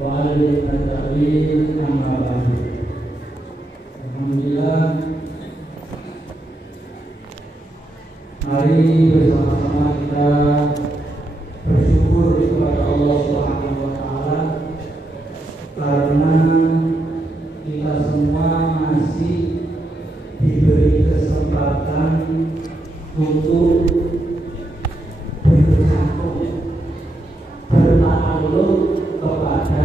وعلى التابعين أما بعد. Alhamdulillah, mari bersama-sama kita bersyukur kepada Allah Subhanahu wa taala karena kita semua masih diberi kesempatan untuk bertakluk kepada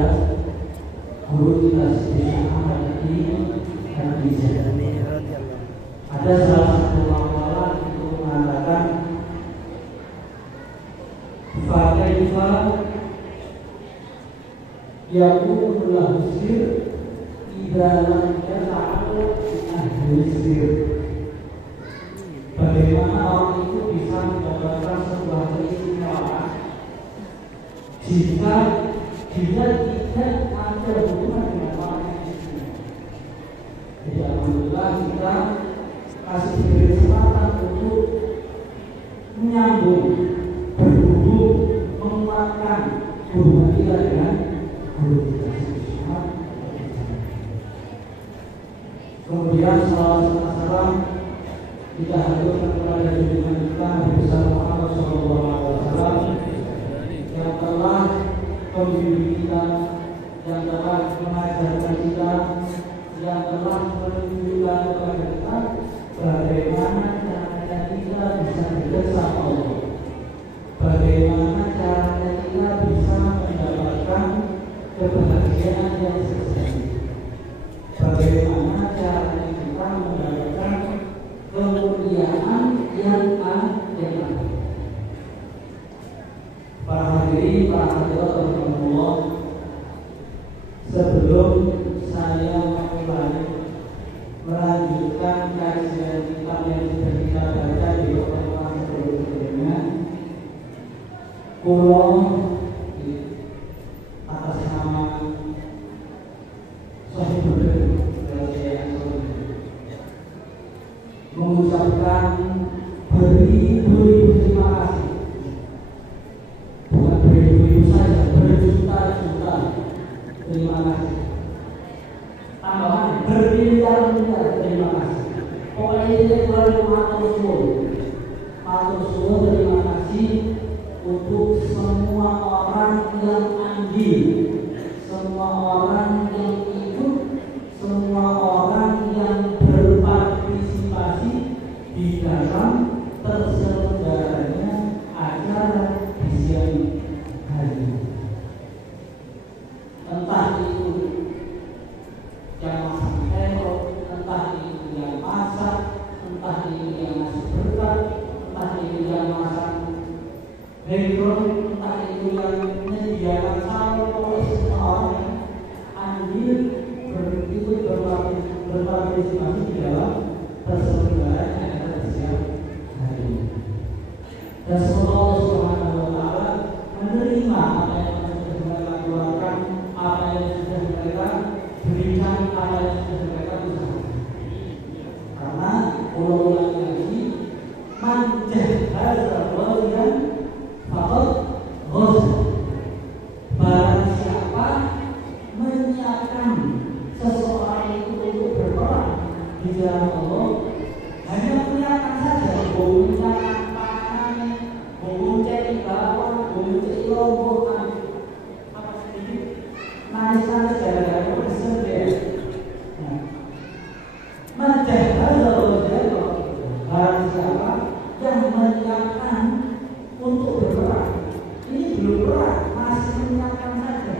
guru kita Syekh Ahmad ini dan bisa. Ada salah satu ulama itu mengatakan fakaifa yakunu lahu sir idza lam yata'allaq bi ahli sir. Bagaimana orang itu bisa mendapatkan sebuah keistimewaan jika dia tidak ada hubungan dengan orang yang istimewa. Jadi alhamdulillah kita masih diberi kesempatan untuk menyambung, berhubung, menguatkan hubungan kita dengan guru kita. Kemudian salam kita haturkan kepada junjungan kita Nabi besar Muhammad SAW yang telah membimbing kita, yang telah mengajarkan kita, yang telah menunjukkan kepada kita bagaimana caranya kita bisa dekat sama Allah, bagaimana caranya kita bisa mendapatkan kebahagiaan yang sejati, bagaimana caranya kita mendapatkan kemuliaan yang ada. Para hadirin, para hadirat rahimahullah, sebelum saya mulai melanjutkan kajian kitab yang sudah kita baca di pertemuan sebelumnya, pulau atas nama Sohibul mengucapkan beribu-ribu terima kasih, bukan beribu-ribu saja, berjuta-juta terima kasih, tambahan bermiliar-miliar terima kasih. Pokoknya ini kalau matur suwun terima kasih untuk semua orang yang andil, semua orang yang ikut, semua orang yang berpartisipasi di dalam terselenggaranya acara di siang hari ini. Entah itu yang masak teror, entah itu yang masak, entah itu yang ngasih berkat, entah itu yang masak background, entah itu yang menyediakan saus, pokoknya semua orang andil berikut berpartisipasi di dalam terselenggaranya acara di siang hari ini. Dan semoga Allah Subhanahu wa taala menerima apa yang sudah mereka keluarkan, apa yang sudah mereka berikan, apa yang sudah mereka usahakan. Karena ulang lagi manjah hazal walian faqad ghazal. Barang siapa menyiapkan seseorang itu untuk berperang di jalan Allah, hanya menyiapkan saja baunya, pangannya, bau cek bawah, bau cek lombok, apa sedikit manis-manis gara-gara bersedia. Menjaga barang siapa yang menyiapkan untuk berperang. Ini belum perang, masih menyiapkan saja.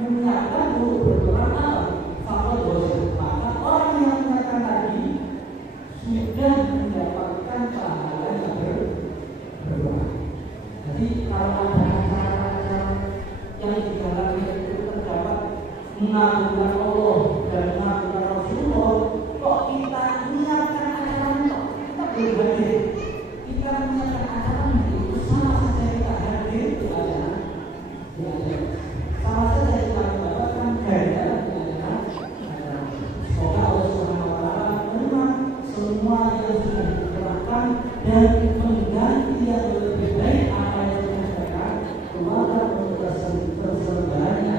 Menyiapkan untuk berperang apa? Faktor dosa. Maka orang yang menyiapkan tadi sudah mendapatkan pahala yang berperang. Jadi kalau ada acara-acara yang di dalamnya itu terdapat mengagungkan Allah dan mengagungkan Rasulullah, kok kita menyiapkan acaranya, kita belum hadir. Kita menyiapkan acaranya itu sama saja kita hadir di acara. Sama saja kita mendapatkan ganjaran di acara. Semoga Allah Subhanahu wa taala menerima semua yang sudah dikerahkan dan mengganti yang lebih baik apa yang sudah mereka keluarkan untuk terselenggaranya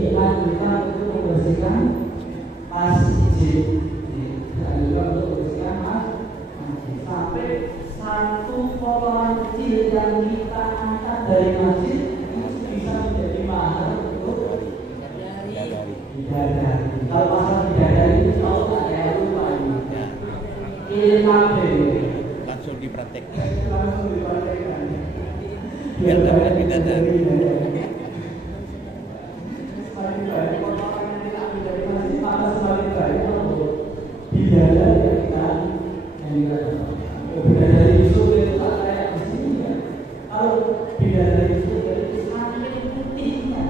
dianjurkan untuk membersihkan masjid, dianjurkan untuk membersihkan masjid sampai satu kotoran kecil yang kita angkat dari masjid itu bisa menjadi mahal untuk bidadari. Kalau masalah bidadari itu tahu nggak ya, lupa ini. KKB langsung dipraktekkan. Biar dapat bidadari. Semakin baik kotoran yang kita ambil dari masjid, maka semakin baik untuk bidadari yang kita bidadari itu tak kayak di sini ya. Kalau bidadari itu saking putihnya,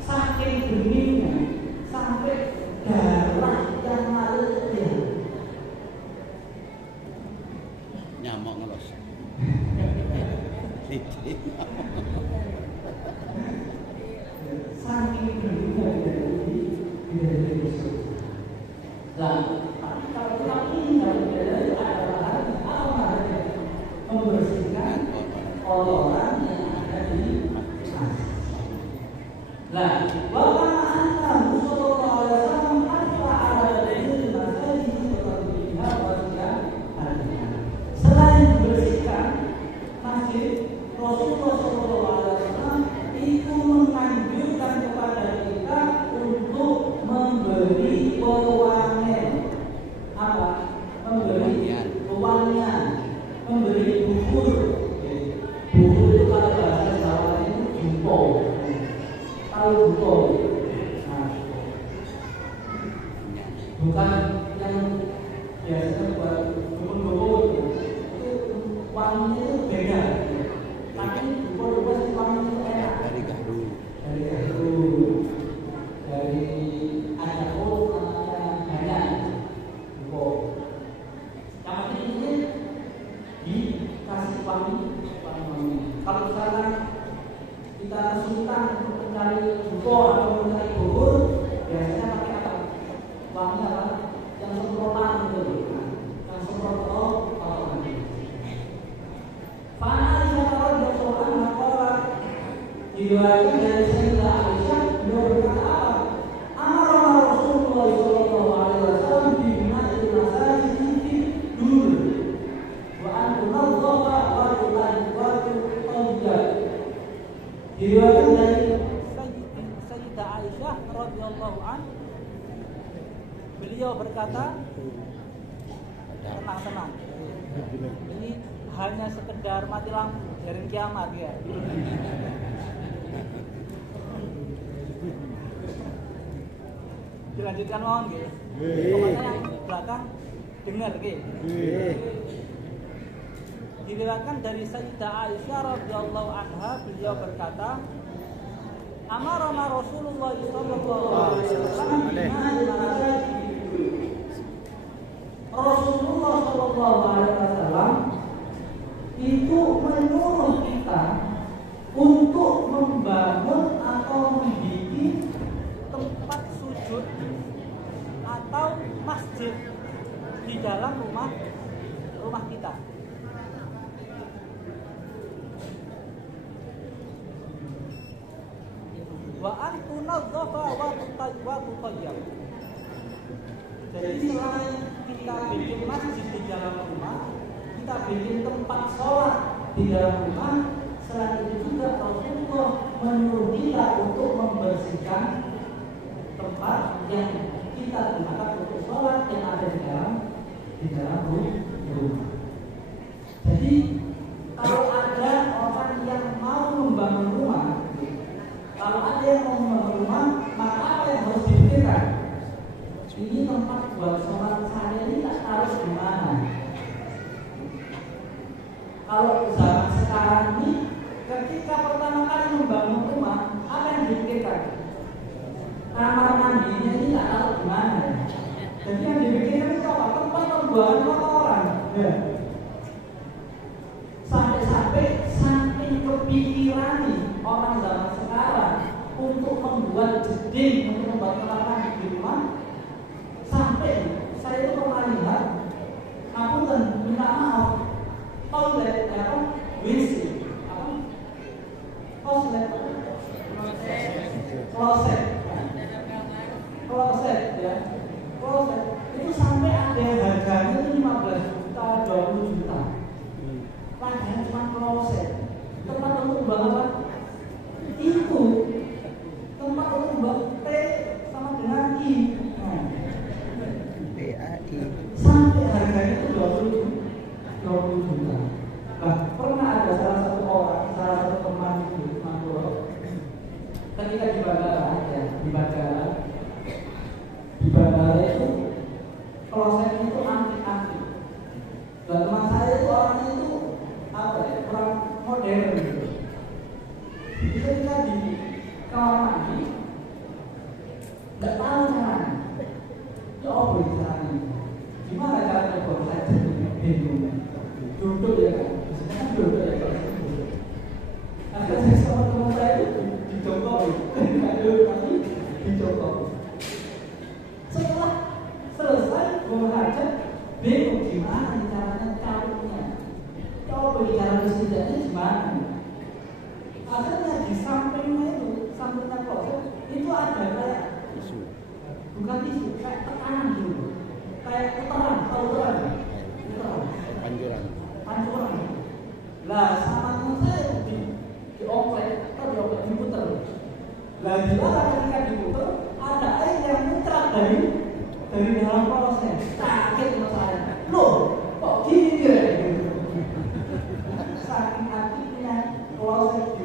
saking beningnya, sampai darah yang ngalir ya. Nyamuk ngelos. Saking beningnya bidadari itu. Nah, tapi kalau kita ingin bidadari adalah membersihkan kotoran yang ada di masjid. Nah, bahwa Anda Rasulullah SAW ada dari masjid selain membersihkan masjid, Rasulullah SAW itu menganjurkan kepada kita untuk memberi wewangian. Apa? Memberi wewangian. Memberi bubur. Bubur itu kalau bahasa Jawa itu jumpo. Tahu jumpo? Nah, bukan yang biasanya buat bubur-bubur. Itu wanginya itu beda. Tapi bubur-bubur itu wanginya itu enak. Dari garu. Dari ada namanya banyak. Jumpo. Yang ini dikasih wangi. Kalau misalkan kita kesulitan untuk mencari jumpo atau mencari bubur, biasanya pakai apa? Wangi apa? Yang semprotan gitu, yang semprot atau nanti. Fana Aisyah radhiyallahu anha qalat, diriwayatkan dari Sayyidah Aisyah, beliau berkata apa? Amara Rasulullah sallallahu alaihi wasallam bi bina'il masajid dulu. Diriwayatkan dari Sayyidah Aisyah radhiyallahu anha, beliau berkata, tenang. Ini hanya sekedar mati lampu dari kiamat ya. Dilanjutkan mohon nggih. Pokoknya yang di belakang dengar nggih. Diriwayatkan dari Sayyidah Aisyah radhiyallahu anha, beliau berkata, amarana Rasulullah sallallahu alaihi wasallam Rasulullah sallallahu alaihi wasallam itu menyuruh kita untuk membangun atau membuat tempat sujud atau masjid di dalam rumah kita. Wa antu nadzafa wa tutayyib. Jadi selain kita bikin masjid di dalam rumah, kita bikin tempat sholat di dalam rumah. Selain itu juga Rasulullah menyuruh kita untuk membersihkan tempat yang kita gunakan untuk sholat yang ada di dalam rumah. Jadi kalau ada orang yang mau membangun rumah, kalau ada yang mau membangun rumah, maka apa yang harus dipikirkan? Ini tempat buat sholat saya ini harus di mana? Kalau zaman sekarang ini, ketika pertama kali membangun rumah, apa yang dipikirkan? Kamar mandinya ini tak tahu di mana. Jadi yang dipikirkan itu apa? Tempat pembuangan kotoran. Ya. Sampai saking kepikiran nih orang zaman sekarang untuk membuat jeding, untuk membuat kamar mandi di rumah, sampai saya itu pernah lihat, aku dan minta maaf, toilet WC, toilet kloset. nggak tahu caranya. Ya apa caranya? Gimana caranya buat saja? Bingung. Duduk ya kan? Biasanya kan duduk ya kan? Ada sama teman saya itu dicokok, nggak duduk tapi dicokok. Setelah selesai menghajat, bingung gimana caranya caranya. Coba bicara setidaknya gimana? Akhirnya di sampingnya itu, sampingnya kloset itu ada kayak tisu, bukan tisu, kayak tekanan gitu, kayak putaran, tahu putaran? Pancuran. Lah sama teman saya dioprek, diputer. Lah dia ketika diputer ada air yang muncrat dari dalam kolosnya. Sakit sama saya. Loh, kok gini ya? Saking aktifnya kloset di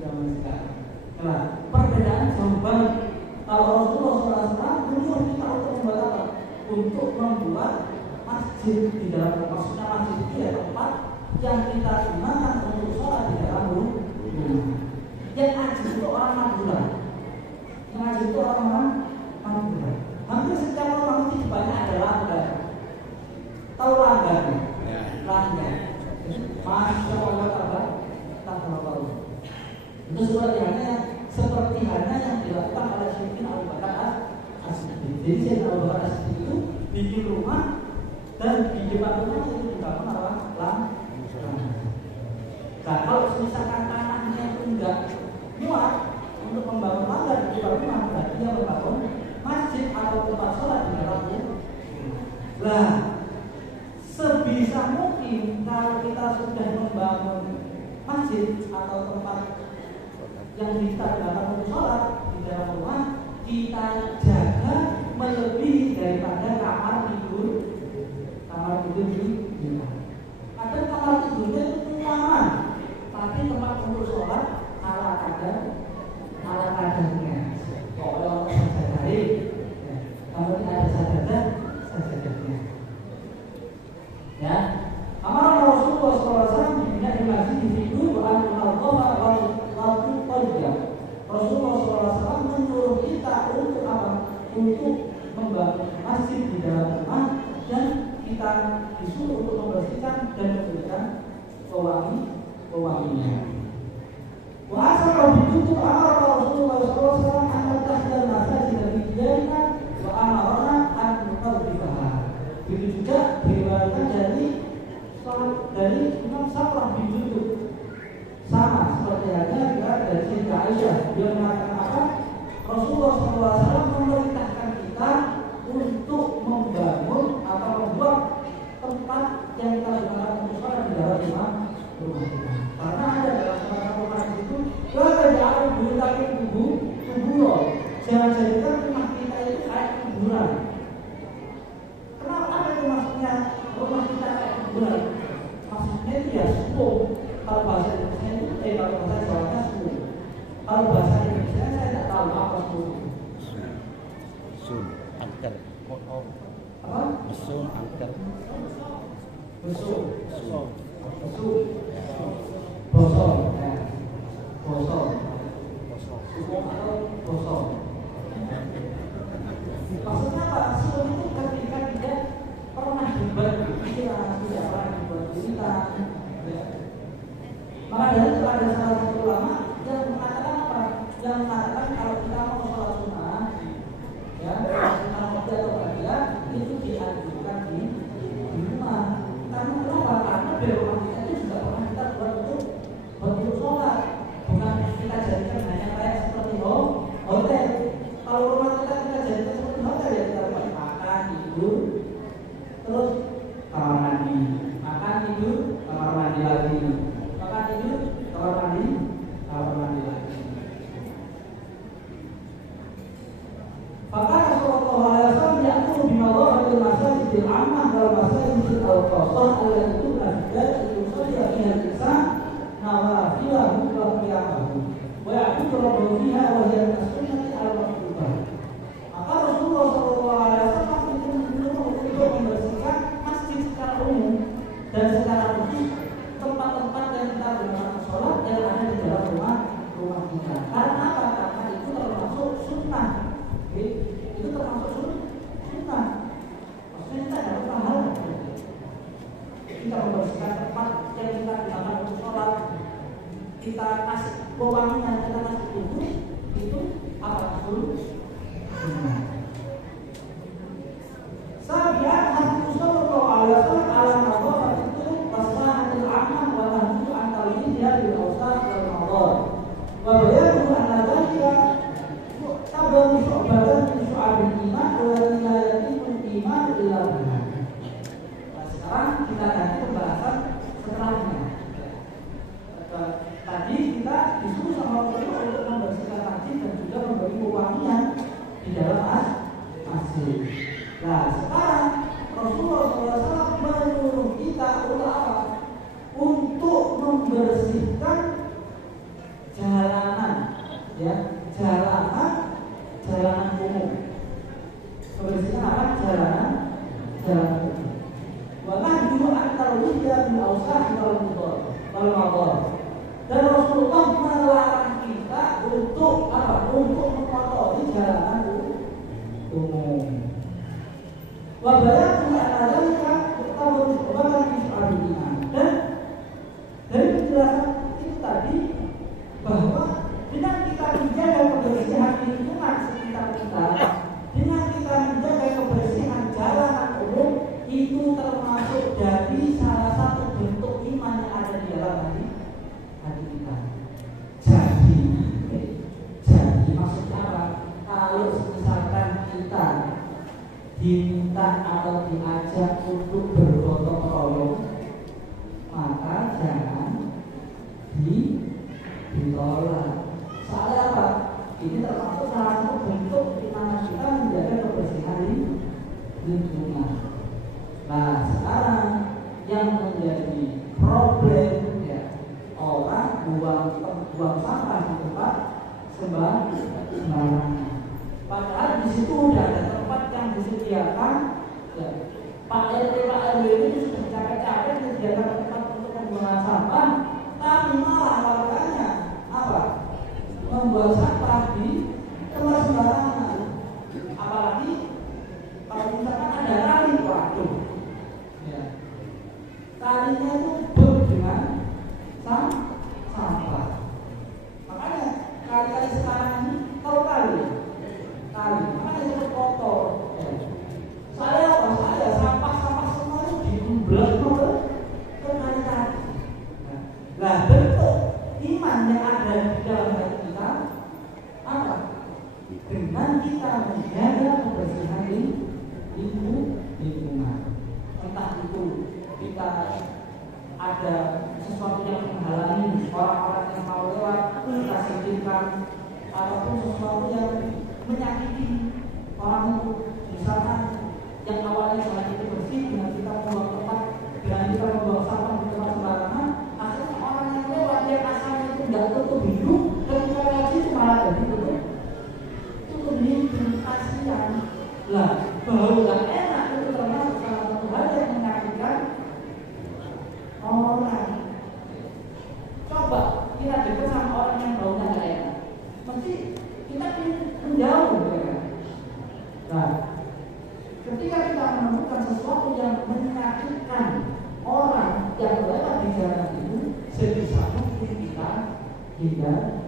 zaman sekarang. Nah, perbedaan jauh banget. Kalau Rasulullah SAW menyuruh kita untuk membuat apa? Untuk membuat masjid di dalam, maksudnya masjid itu ya tempat yang kita gunakan untuk sholat di dalam rumah. Yang ajib itu orang Madura. Yang ajib itu orang Madura. Hampir setiap rumah masjid banyak ada langgar. Tahu langgar? Langgar. Masya Allah taala. Itu seperti halnya yang dilakukan oleh Sayyidina Abu Bakar As-Siddiq. Jadi Sayyidina Abu Bakar As-Siddiq itu bikin rumah dan di depan rumah itu dibangun langgar. Nah, kalau misalkan tanahnya itu enggak muat untuk membangun langgar di depan rumah, berarti dia membangun masjid atau tempat sholat di dalam rumah. Nah, sebisa mungkin kalau kita sudah membangun masjid atau tempat yang kita gunakan untuk sholat di dalam rumah, kita jaga melebihi daripada kamar tidur di rumah. Kadang kamar tidurnya itu nyaman, tapi tempat untuk sholat ala kadarnya. Kalau orang sajadahnya, kalau tidak ada sajadahnya. Ya, amarah Rasulullah SAW dibina di masjid di situ bukan al-Qawma waktu qadiyah. Rasulullah SAW menyuruh kita untuk apa? Untuk membangun masjid di dalam rumah dan kita disuruh untuk membersihkan dan memberikan pewanginya. Wa asal ditutup amarah Rasulullah SAW akan tahdal masjid dari diana wa amarana an nuqaddifaha. Begitu juga diriwayatkan dari Imam Sa'rah bin Jundub, sama seperti halnya juga dari Sayyidah Aisyah. Dia mengatakan apa? Rasulullah SAW memerintahkan kita untuk membangun atau membuat tempat yang kita gunakan untuk sholat di dalam rumah kita. Karena ada dalam salah itu, kalau ada berita kuburan, jangan jadikan rumah kita itu kayak kuburan. Kenapa ada itu maksudnya rumah kita kayak kuburan? Maksudnya itu ya suku. Kalau bahasa Indonesia itu, kalau bahasa Jawanya suku. Kalau bahasa Indonesia saya tidak tahu apa suku. Angker. Apa? Mesum angker. Mesum. Bosong. Suku atau bosong. Maksudnya apa? Suku itu ketika dia pernah dibuat pikiran, tidak pernah dibuat cerita. Maka dari itu ada salah satu ulama yang mengatakan apa? Yang mengatakan kalau kita mau sholat sunnah, ya, kita mau atau bahagia, itu dianjurkan di rumah. Karena kenapa? Karena di rumah kita itu juga pernah kita buat untuk sholat, bukan kita jadikan hanya kayak seperti hotel. Kalau rumah kita jadikan seperti hotel ya kita buat makan, tidur, terus kamar mandi, makan, tidur, kamar mandi lagi, makan, tidur, kamar mandi lagi. Maka Rasulullah SAW ya'muru bimadharatil masajidil 'ammah wal masajidil al-khasah allati tu'addat tusalli fiha al-insan nawafilahu wa qiyamahu wa ya'budu rabbahu fiha wa hiya as-sunnati al-maktubah. Maka Rasulullah SAW untuk membersihkan masjid secara umum dan secara khusus tempat-tempat yang kita gunakan sholat yang ada di dalam rumah kita. Karena apa? Karena itu termasuk sunnah. wewangian kita kasih tubuh itu apa dulu? Sabiat Nabi Sallallahu Alaihi Wasallam alam Allah itu maslahatul aman wa nahyu an tawhidiyah bil awsaf wal madar. Wa bayanu anna dzalika tabaru syu'batan min syu'abil iman wa la yatimul iman illa bihi. Nah, sekarang kita ganti pembahasan setelahnya. Tadi kita disuruh sama Rasulullah untuk membersihkan masjid dan juga memberi wewangian di dalam masjid. Nah, sekarang Rasulullah SAW menyuruh kita untuk apa? Untuk membersihkan jalanan, ya, jalanan umum. Membersihkan apa? Jalanan umum. Wa nahyu an tarwiyah bil awsah wal madar. Dan Rasulullah melarang kita untuk apa? Untuk mengotori jalanan umum. Wabayat mengadalkan kita berubah di soal iman. Dan dari penjelasan itu tadi bahwa dengan kita menjaga kebersihan lingkungan sekitar kita, dengan kita menjaga kebersihan jalanan umum, itu termasuk dari salah satu bentuk iman yang ada di dalam hati kita. Jadi maksudnya apa? Kalau misalkan kita diminta atau diajak untuk bergotong royong, maka jangan ditolak. Soalnya apa? Ini termasuk salah satu bentuk kita menjaga kebersihan lingkungan. Nah, sekarang yang menjadi problem, ya, orang buang sampah di tempat sembarangan. Padahal di situ udah ada tempat yang disediakan, ya. Pak RW ini sudah capek-capek disediakan tempat untuk pembuangan sampah, tapi malah warganya apa? Membuang sampah di tempat sembarangan. Apalagi kalau misalkan ada kali, waduh, ya, kalinya itu dengan sampah. Makanya kali-kali sekarang ini tahu kali, makanya sangat kotor. Ya. Saya sampah semua itu diumblak ke kali-kali. Nah, bentuk iman yang ada di dalam hati kita apa? Dengan kita menjaga kebersihan lingkungan. Entah itu kita ada sesuatu yang menghalangi orang-orang yang mau lewat, kita singkirkan, ataupun sesuatu yang menyakiti orang itu, misalkan yang awalnya jalan itu bersih, dengan kita membuang tempat, dengan kita membuang sampah di tempat sembarangan, akhirnya orang yang lewat yang asalnya itu tidak tutup hidung, ketika lagi itu malah jadi tutup hidung, kasihan. Lah, bau gak enak itu termasuk salah satu hal yang menyakitkan orang. Coba kita dekat sama orang yang baunya gak enak, mesti kita menjauh, ya. Nah, ketika kita menemukan sesuatu yang menyakitkan orang yang lewat di jalan itu, sebisa mungkin kita hindarkan.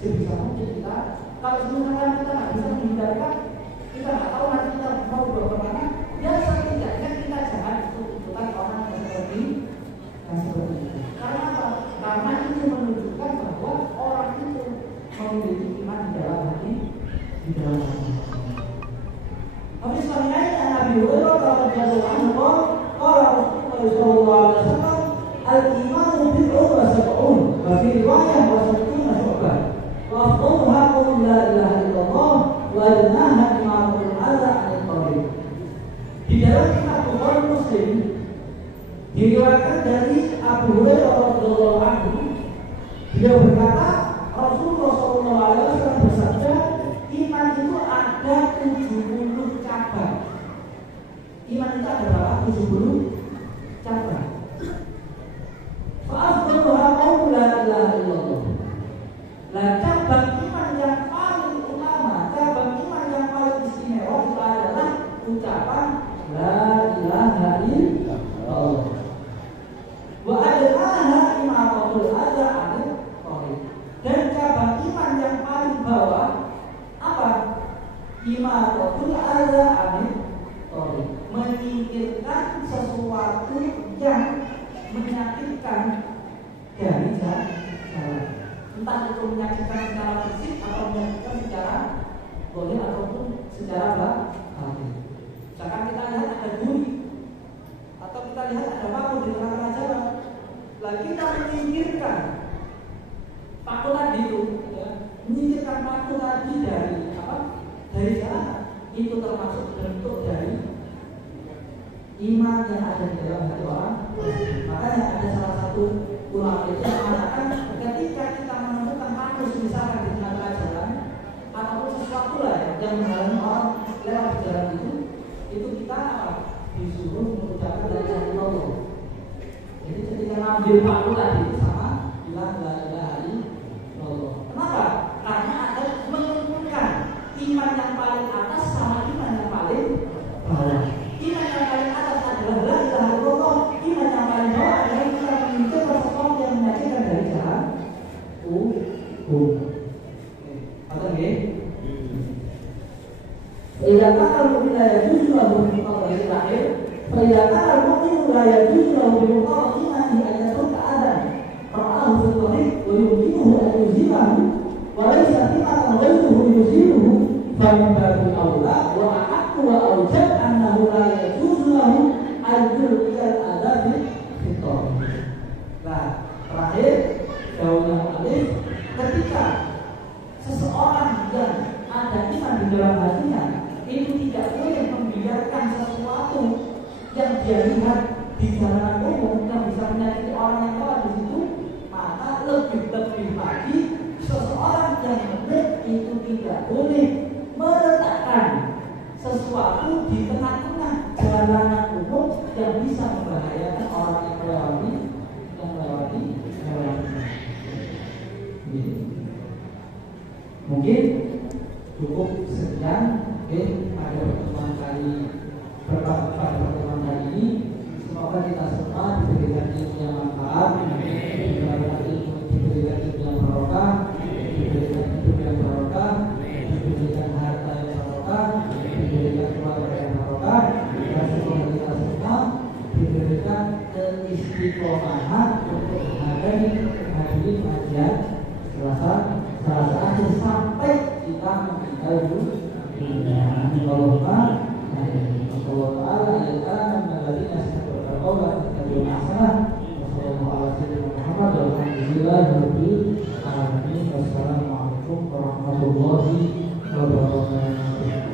Sebisa mungkin kita, kalau misalkan kita nggak bisa menghindarkan, kita nggak tahu nanti kita mau berkemana, ya setidaknya kita jangan ikut-ikutan orang yang seperti itu. Karena apa? Karena itu menunjukkan bahwa orang itu memiliki iman di dalam hati. Hadis sahih Nabi Hurairah radhiyallahu anhu qala Rasulullah sallallahu alaihi wasallam al-imanu bid'un wa sab'un wa fi riwayah wa sab'una syu'bah wa afdaluha qawlu la ilaha illallah wa adnaha imamatul adha 'anil tariq. Di dalam kitab Bukhari Muslim diriwayatkan dari Abu Hurairah radhiyallahu anhu, beliau berkata Rasulullah sallallahu alaihi wasallam bersabda, iman itu ada 70 cabang. Iman itu ada berapa? 70 cabang. Fa'afdaluha qawlu la ilaha illallah. Lah cabang iman yang paling utama, cabang iman yang paling istimewa itu adalah ucapan la ilaha illallah. Wa adnaha imamatul adha 'anil tariq. itu menyakitkan secara fisik atau menyakitkan secara boleh ataupun secara batin. Misalkan kita lihat ada duri atau kita lihat ada paku di tengah-tengah jalan, lalu kita menyingkirkan paku tadi itu, ya, menyingkirkan paku tadi dari apa? Dari jalan, itu termasuk bentuk dari iman yang ada di dalam hati orang. Makanya ada salah satu ulama itu mengatakan ketika kita menemukan paku misalkan di tengah-tengah jalan ataupun sesuatu lah yang menghalangi orang lewat di jalan itu kita disuruh mengucapkan la ilaha illallah. Jadi ketika ngambil paku tadi itu sama bilang la ilaha illallah. Kenapa? Karena ada mengumpulkan iman yang paling atas sama iman yang paling bawah. Iman yang paling atas adalah la ilaha illallah. Iman yang paling bawah adalah kita menunjukkan sesuatu yang menyakitkan dari jalan atau nggih? Idza kana al-mu'minu la yajuzu lahu bi-muqaddari al-akhir, fa idza kana al-mu'minu la yajuzu lahu bi-muqaddari imani an yatruka adan ra'ahu fi tariq wa yumkinuhu an yuzilahu wa laysa thiqatan ghayruhu yuziluhu fa min babil awla wa ahaqqu wa awjab annahu la yajuzu lahu an yulqiya al-adab fi tariq. Nah, terakhir daunnya mu'allif, ketika seseorang yang ada iman di dalam hatinya itu tidak boleh membiarkan sesuatu yang dia lihat di jalanan umum yang bisa menyakiti orang yang lewat di situ, maka lebih-lebih lagi seseorang yang mukmin itu tidak boleh meletakkan sesuatu di tengah-tengah jalanan umum yang bisa membahayakan orang yang melewati. Mungkin cukup sekian pada pertemuan kali ini. Semoga kita semua diberikan ilmu yang manfaat, diberikan ilmu yang barokah, diberikan hidup yang barokah, diberikan harta yang barokah, diberikan keluarga yang barokah, dan semoga kita semua diberikan keistiqomahan untuk menghadiri kajian Selasa akhir sampai kita meninggal dunia. Allahumma Allah Ta'ala ayatana menalladzina istaghfara qawlan tabi'un hasanah wa sallallahu ala sayyidina Muhammad walhamdulillahi rabbil alamin. Wassalamualaikum warahmatullahi wabarakatuh.